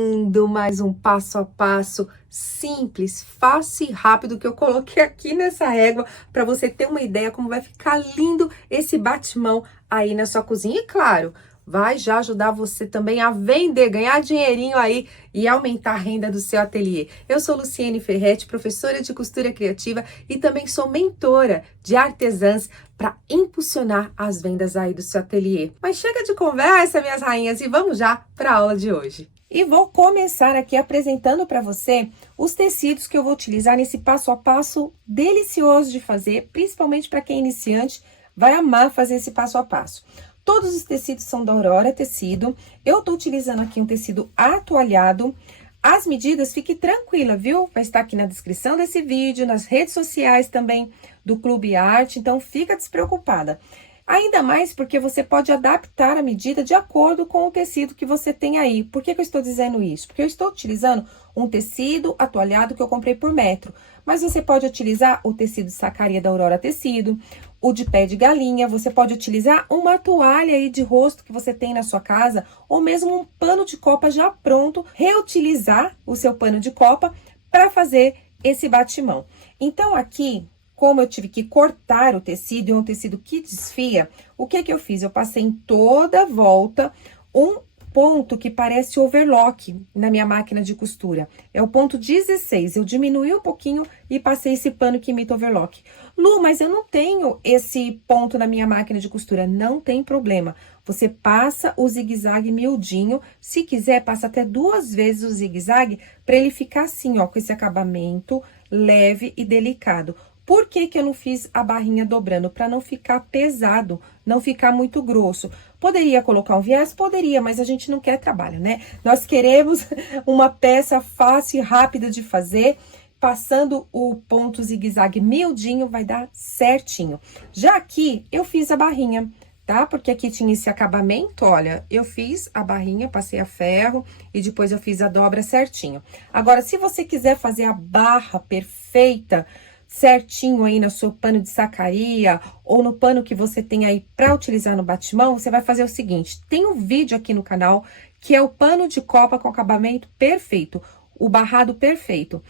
Começando mais um passo a passo simples, fácil e rápido que eu coloquei aqui nessa régua para você ter uma ideia como vai ficar lindo esse batimão aí na sua cozinha. E claro, vai já ajudar você também a vender, ganhar dinheirinho aí e aumentar a renda do seu ateliê. Eu sou Luciene Ferretti, professora de costura criativa e também sou mentora de artesãs para impulsionar as vendas aí do seu ateliê. Mas chega de conversa, minhas rainhas, e vamos já para a aula de hoje. E vou começar aqui apresentando para você os tecidos que eu vou utilizar nesse passo a passo delicioso de fazer, principalmente para quem é iniciante, vai amar fazer esse passo a passo. Todos os tecidos são da Aurora Tecido. Eu tô utilizando aqui um tecido atoalhado. As medidas, fique tranquila, viu? Vai estar aqui na descrição desse vídeo, nas redes sociais também do Clube Arte, então fica despreocupada. Ainda mais porque você pode adaptar a medida de acordo com o tecido que você tem aí. Por que eu estou dizendo isso? Porque eu estou utilizando um tecido atoalhado que eu comprei por metro. Mas você pode utilizar o tecido de sacaria da Aurora Tecido, o de pé de galinha, você pode utilizar uma toalha aí de rosto que você tem na sua casa, ou mesmo um pano de copa já pronto, reutilizar o seu pano de copa para fazer esse batimão. Então aqui, como eu tive que cortar o tecido, e é um tecido que desfia, o que que eu fiz? Eu passei em toda a volta um ponto que parece overlock na minha máquina de costura. É o ponto 16, eu diminuí um pouquinho e passei esse pano que imita overlock. Lu, mas eu não tenho esse ponto na minha máquina de costura. Não tem problema. Você passa o zigue-zague miudinho. Se quiser, passa até 2 vezes o zigue-zague para ele ficar assim, ó, com esse acabamento leve e delicado. Por que que eu não fiz a barrinha dobrando? Para não ficar pesado, não ficar muito grosso. Poderia colocar um viés? Poderia, mas a gente não quer trabalho, né? Nós queremos uma peça fácil e rápida de fazer. Passando o ponto zigue-zague miudinho, vai dar certinho. Já aqui, eu fiz a barrinha, tá? Porque aqui tinha esse acabamento, olha, eu fiz a barrinha, passei a ferro e depois eu fiz a dobra certinho. Agora, se você quiser fazer a barra perfeita, certinho aí no seu pano de sacaria ou no pano que você tem aí para utilizar no batimão, você vai fazer o seguinte, tem um vídeo aqui no canal que é o pano de copa com acabamento perfeito, o barrado perfeito,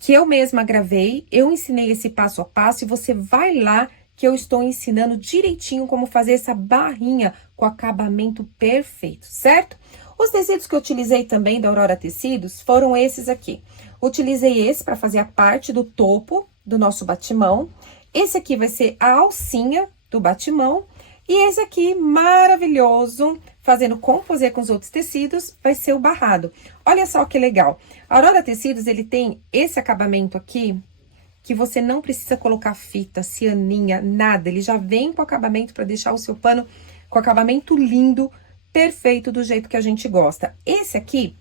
que eu mesma gravei, eu ensinei esse passo a passo e você vai lá que eu estou ensinando direitinho como fazer essa barrinha com acabamento perfeito, certo? Os tecidos que eu utilizei também da Aurora Tecidos foram esses aqui. Utilizei esse para fazer a parte do topo do nosso batimão. Esse aqui vai ser a alcinha do batimão. E esse aqui, maravilhoso, fazendo composê com os outros tecidos, vai ser o barrado. Olha só que legal. A Aurora Tecidos, ele tem esse acabamento aqui, que você não precisa colocar fita, cianinha, nada. Ele já vem com acabamento para deixar o seu pano com acabamento lindo, perfeito, do jeito que a gente gosta. Esse aqui,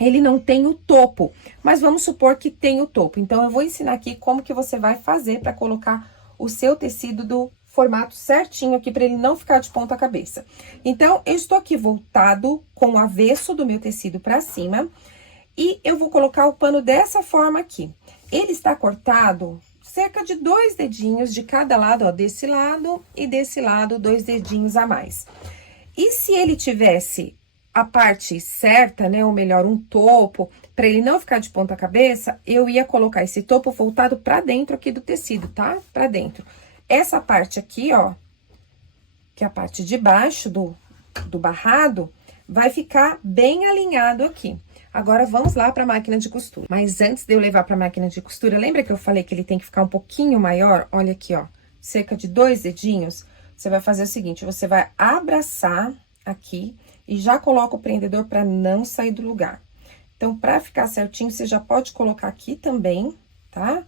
ele não tem o topo, mas vamos supor que tem o topo. Então, eu vou ensinar aqui como que você vai fazer para colocar o seu tecido do formato certinho aqui, para ele não ficar de ponta cabeça. Então, eu estou aqui voltado com o avesso do meu tecido para cima e eu vou colocar o pano dessa forma aqui. Ele está cortado cerca de 2 dedinhos de cada lado, ó, desse lado e desse lado, 2 dedinhos a mais. E se ele tivesse a parte certa, né, ou melhor, um topo, para ele não ficar de ponta cabeça, eu ia colocar esse topo voltado para dentro aqui do tecido, tá? Para dentro. Essa parte aqui, ó, que é a parte de baixo do barrado, vai ficar bem alinhado aqui. Agora, vamos lá para a máquina de costura. Mas antes de eu levar para a máquina de costura, lembra que eu falei que ele tem que ficar um pouquinho maior? Olha aqui, ó, cerca de 2 dedinhos. Você vai fazer o seguinte, você vai abraçar aqui e já coloca o prendedor para não sair do lugar. Então, para ficar certinho, você já pode colocar aqui também, tá?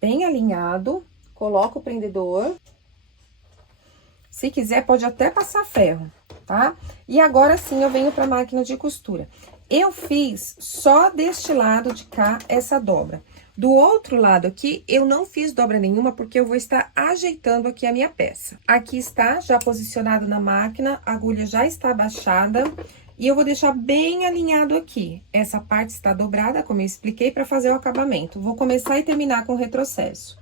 Bem alinhado, coloca o prendedor. Se quiser, pode até passar ferro, tá? E agora sim, eu venho para a máquina de costura. Eu fiz só deste lado de cá essa dobra. Do outro lado aqui, eu não fiz dobra nenhuma, porque eu vou estar ajeitando aqui a minha peça. Aqui está, já posicionado na máquina, a agulha já está abaixada. E eu vou deixar bem alinhado aqui. Essa parte está dobrada, como eu expliquei, para fazer o acabamento. Vou começar e terminar com o retrocesso.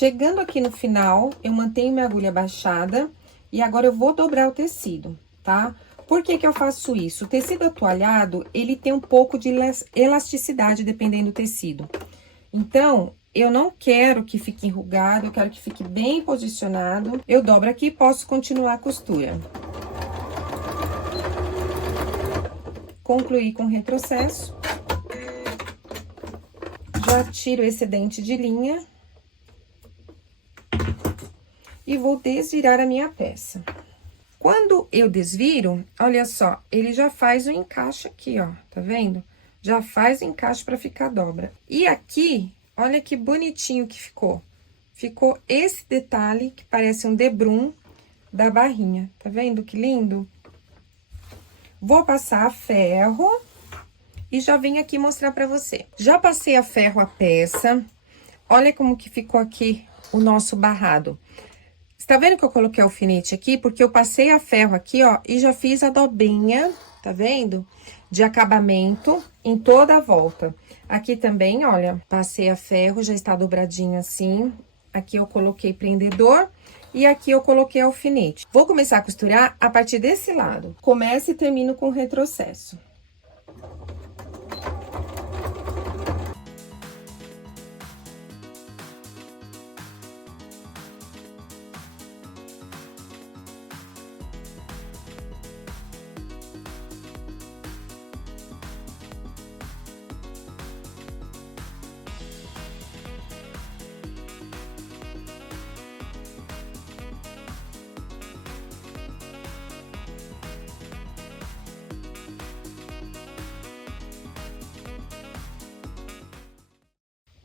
Chegando aqui no final, eu mantenho minha agulha baixada e agora eu vou dobrar o tecido, tá? Por que que eu faço isso? O tecido atualhado, ele tem um pouco de elasticidade, dependendo do tecido. Então, eu não quero que fique enrugado, eu quero que fique bem posicionado. Eu dobro aqui e posso continuar a costura. Concluí com retrocesso. Já tiro o excedente de linha. E vou desvirar a minha peça. Quando eu desviro, olha só, ele já faz o encaixe aqui, ó, tá vendo? Já faz o encaixe pra ficar dobra. E aqui, olha que bonitinho que ficou. Ficou esse detalhe, que parece um debrum da barrinha, tá vendo que lindo? Vou passar a ferro e já venho aqui mostrar pra você. Já passei a ferro a peça, olha como que ficou aqui o nosso barrado. Tá vendo que eu coloquei alfinete aqui? Porque eu passei a ferro aqui, ó, e já fiz a dobrinha, tá vendo? De acabamento em toda a volta. Aqui também, olha, passei a ferro, já está dobradinho assim. Aqui eu coloquei prendedor e aqui eu coloquei alfinete. Vou começar a costurar a partir desse lado. Começo e termino com retrocesso.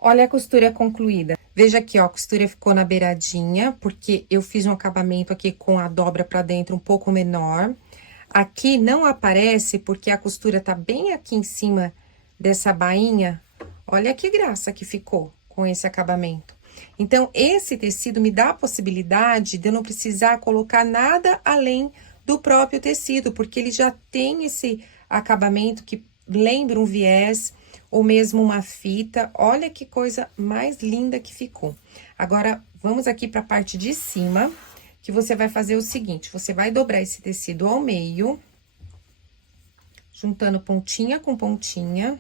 Olha a costura concluída. Veja aqui, ó, a costura ficou na beiradinha, porque eu fiz um acabamento aqui com a dobra pra dentro um pouco menor. Aqui não aparece, porque a costura tá bem aqui em cima dessa bainha. Olha que graça que ficou com esse acabamento. Então, esse tecido me dá a possibilidade de eu não precisar colocar nada além do próprio tecido, porque ele já tem esse acabamento que lembra um viés ou mesmo uma fita. Olha que coisa mais linda que ficou. Agora, vamos aqui para a parte de cima, que você vai fazer o seguinte, você vai dobrar esse tecido ao meio, juntando pontinha com pontinha.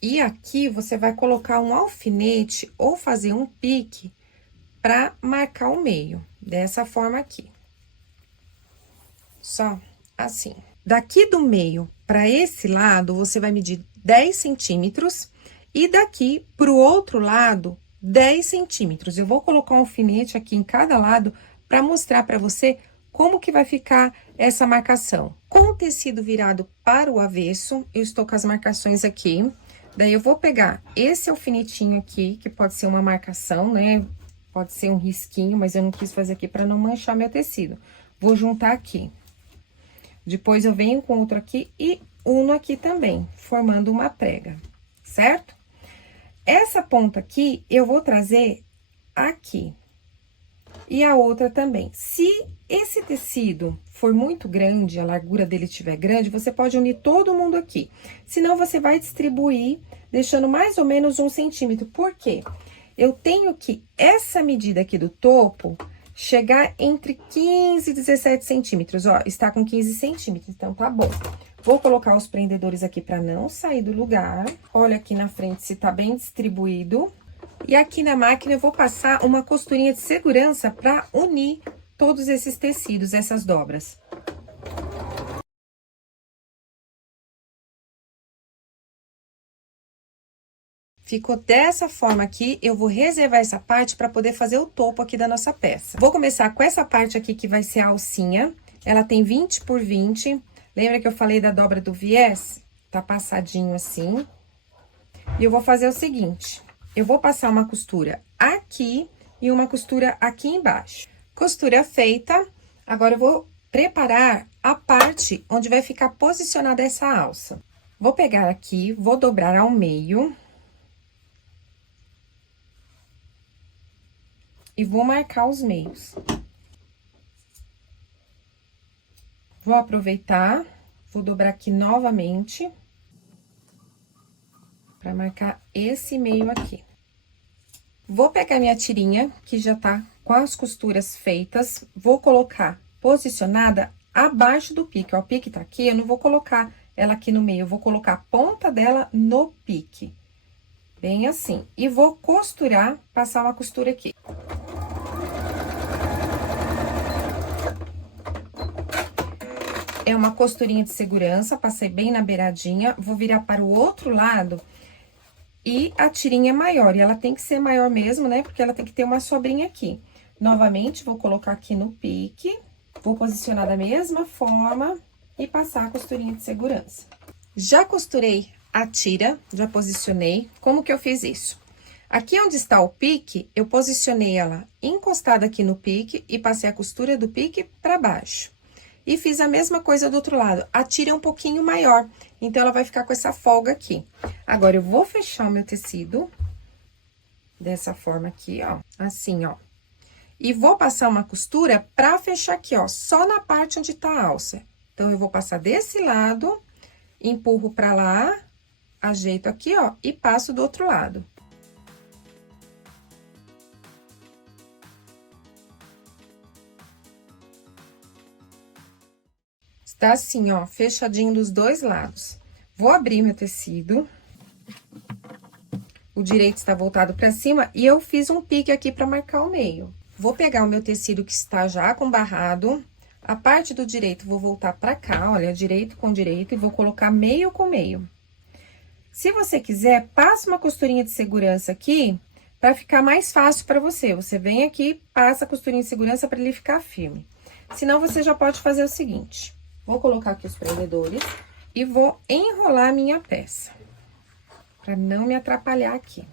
E aqui, você vai colocar um alfinete ou fazer um pique para marcar o meio, dessa forma aqui. Só assim. Daqui do meio para esse lado, você vai medir 10 centímetros e daqui pro outro lado, 10 centímetros. Eu vou colocar um alfinete aqui em cada lado para mostrar para você como que vai ficar essa marcação. Com o tecido virado para o avesso, eu estou com as marcações aqui. Daí, eu vou pegar esse alfinetinho aqui, que pode ser uma marcação, né? Pode ser um risquinho, mas eu não quis fazer aqui para não manchar meu tecido. Vou juntar aqui. Depois, eu venho com outro aqui e uno aqui também, formando uma prega, certo? Essa ponta aqui, eu vou trazer aqui. E a outra também. Se esse tecido for muito grande, a largura dele estiver grande, você pode unir todo mundo aqui. Senão, você vai distribuir, deixando mais ou menos 1 centímetro. Por quê? Eu tenho que essa medida aqui do topo chegar entre 15 e 17 centímetros. Ó, está com 15 centímetros, então tá bom. Vou colocar os prendedores aqui para não sair do lugar. Olha aqui na frente se tá bem distribuído. E aqui na máquina eu vou passar uma costurinha de segurança para unir todos esses tecidos, essas dobras. Ficou dessa forma aqui, eu vou reservar essa parte para poder fazer o topo aqui da nossa peça. Vou começar com essa parte aqui que vai ser a alcinha. Ela tem 20 por 20. Lembra que eu falei da dobra do viés? Tá passadinho assim. E eu vou fazer o seguinte, eu vou passar uma costura aqui e uma costura aqui embaixo. Costura feita, agora eu vou preparar a parte onde vai ficar posicionada essa alça. Vou pegar aqui, vou dobrar ao meio. E vou marcar os meios. Vou aproveitar, vou dobrar aqui novamente. Pra marcar esse meio aqui. Vou pegar minha tirinha, que já tá com as costuras feitas, vou colocar posicionada abaixo do pique, ó, o pique tá aqui, eu não vou colocar ela aqui no meio, eu vou colocar a ponta dela no pique, bem assim, e vou costurar, passar uma costura aqui. É uma costurinha de segurança, passei bem na beiradinha, vou virar para o outro lado e a tirinha é maior, e ela tem que ser maior mesmo, né, porque ela tem que ter uma sobrinha aqui. Novamente, vou colocar aqui no pique, vou posicionar da mesma forma e passar a costurinha de segurança. Já costurei a tira, já posicionei. Como que eu fiz isso? Aqui onde está o pique, eu posicionei ela encostada aqui no pique e passei a costura do pique para baixo. E fiz a mesma coisa do outro lado. A tira é um pouquinho maior, então ela vai ficar com essa folga aqui. Agora, eu vou fechar o meu tecido dessa forma aqui, ó, assim, ó. E vou passar uma costura pra fechar aqui, ó, só na parte onde tá a alça. Então, eu vou passar desse lado, empurro pra lá, ajeito aqui, ó, e passo do outro lado. Está assim, ó, fechadinho dos dois lados. Vou abrir meu tecido. O direito está voltado pra cima e eu fiz um pique aqui pra marcar o meio. Vou pegar o meu tecido que está já com barrado, a parte do direito vou voltar pra cá, olha, direito com direito, e vou colocar meio com meio. Se você quiser, passa uma costurinha de segurança aqui, pra ficar mais fácil pra você. Você vem aqui, passa a costurinha de segurança pra ele ficar firme. Senão, você já pode fazer o seguinte, vou colocar aqui os prendedores e vou enrolar a minha peça, pra não me atrapalhar aqui.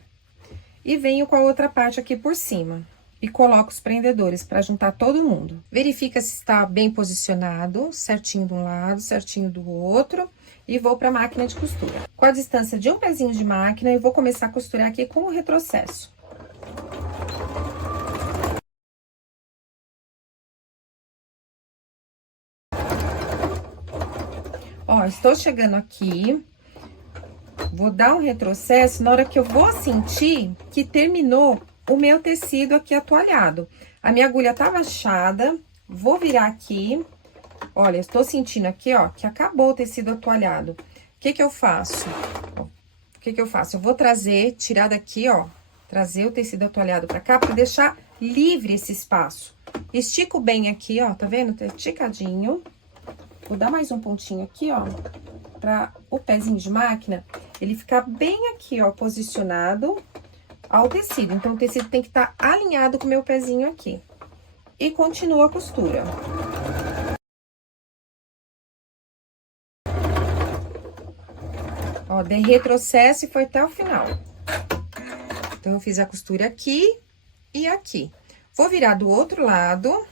E venho com a outra parte aqui por cima. E coloco os prendedores para juntar todo mundo. Verifica se está bem posicionado, certinho de um lado, certinho do outro. E vou para a máquina de costura. Com a distância de um pezinho de máquina, eu vou começar a costurar aqui com o retrocesso. Ó, estou chegando aqui. Vou dar um retrocesso na hora que eu vou sentir que terminou o meu tecido aqui atoalhado. A minha agulha tá baixada, vou virar aqui. Olha, estou sentindo aqui, ó, que acabou o tecido atoalhado. O que que eu faço? O que que eu faço? Eu vou trazer, tirar daqui, ó, trazer o tecido atoalhado pra cá, pra deixar livre esse espaço. Estico bem aqui, ó, tá vendo? Tá esticadinho. Vou dar mais um pontinho aqui, ó, pra o pezinho de máquina, ele ficar bem aqui, ó, posicionado ao tecido. Então, o tecido tem que estar alinhado com o meu pezinho aqui. E continua a costura. Ó, dei retrocesso e foi até o final. Então, eu fiz a costura aqui e aqui. Vou virar do outro lado.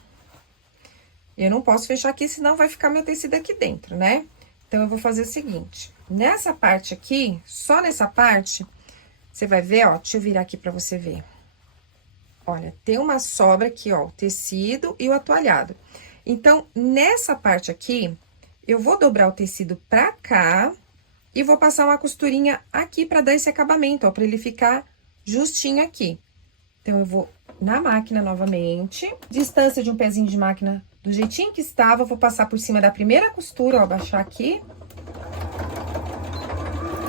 Eu não posso fechar aqui, senão vai ficar meu tecido aqui dentro, né? Então, eu vou fazer o seguinte. Nessa parte aqui, só nessa parte, você vai ver, ó, deixa eu virar aqui pra você ver. Olha, tem uma sobra aqui, ó, o tecido e o atoalhado. Então, nessa parte aqui, eu vou dobrar o tecido pra cá e vou passar uma costurinha aqui pra dar esse acabamento, ó, pra ele ficar justinho aqui. Então, eu vou na máquina novamente, distância de um pezinho de máquina do jeitinho que estava, vou passar por cima da primeira costura, ó, baixar aqui.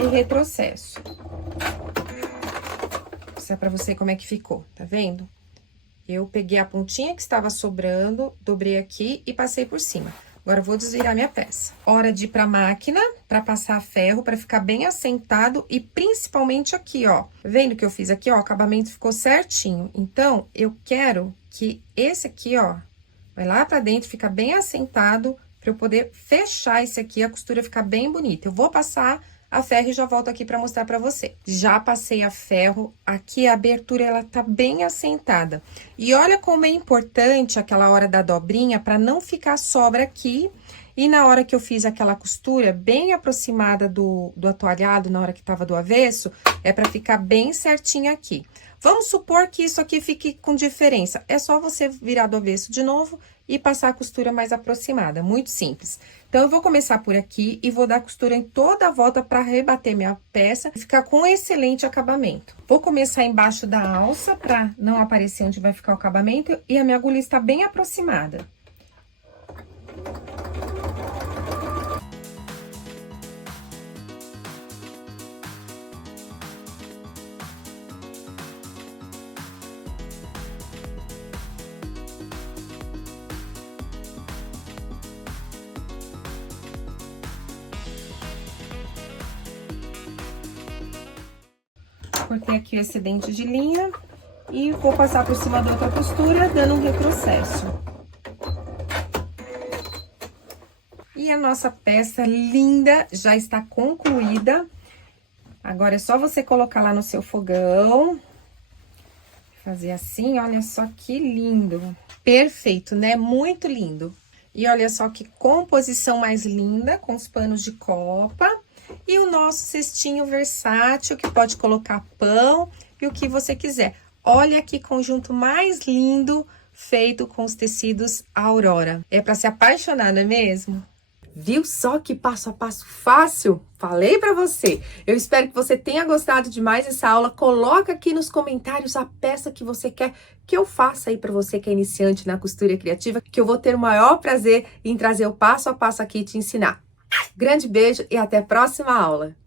E retrocesso. Vou mostrar pra você como é que ficou, tá vendo? Eu peguei a pontinha que estava sobrando, dobrei aqui e passei por cima. Agora, eu vou desvirar minha peça. Hora de ir pra máquina, pra passar ferro, pra ficar bem assentado e principalmente aqui, ó. Vendo que eu fiz aqui, ó, o acabamento ficou certinho. Então, eu quero que esse aqui, ó, vai lá pra dentro, fica bem assentado, pra eu poder fechar esse aqui, a costura ficar bem bonita. Eu vou passar a ferro e já volto aqui pra mostrar pra você. Já passei a ferro, aqui a abertura, ela tá bem assentada. E olha como é importante aquela hora da dobrinha, pra não ficar sobra aqui. E na hora que eu fiz aquela costura bem aproximada do atoalhado, na hora que tava do avesso, é pra ficar bem certinho aqui. Vamos supor que isso aqui fique com diferença. É só você virar do avesso de novo e passar a costura mais aproximada. Muito simples. Então, eu vou começar por aqui e vou dar costura em toda a volta para rebater minha peça e ficar com excelente acabamento. Vou começar embaixo da alça para não aparecer onde vai ficar o acabamento e a minha agulha está bem aproximada. Cortei aqui o excedente de linha e vou passar por cima da outra costura, dando um retrocesso. E a nossa peça linda já está concluída. Agora é só você colocar lá no seu fogão. Fazer assim, olha só que lindo. Perfeito, né? Muito lindo. E olha só que composição mais linda, com os panos de copa. E o nosso cestinho versátil, que pode colocar pão e o que você quiser. Olha que conjunto mais lindo, feito com os tecidos Aurora. É para se apaixonar, não é mesmo? Viu só que passo a passo fácil? Falei pra você. Eu espero que você tenha gostado demais dessa aula. Coloca aqui nos comentários a peça que você quer que eu faça aí pra você que é iniciante na costura criativa, que eu vou ter o maior prazer em trazer o passo a passo aqui e te ensinar. Grande beijo e até a próxima aula!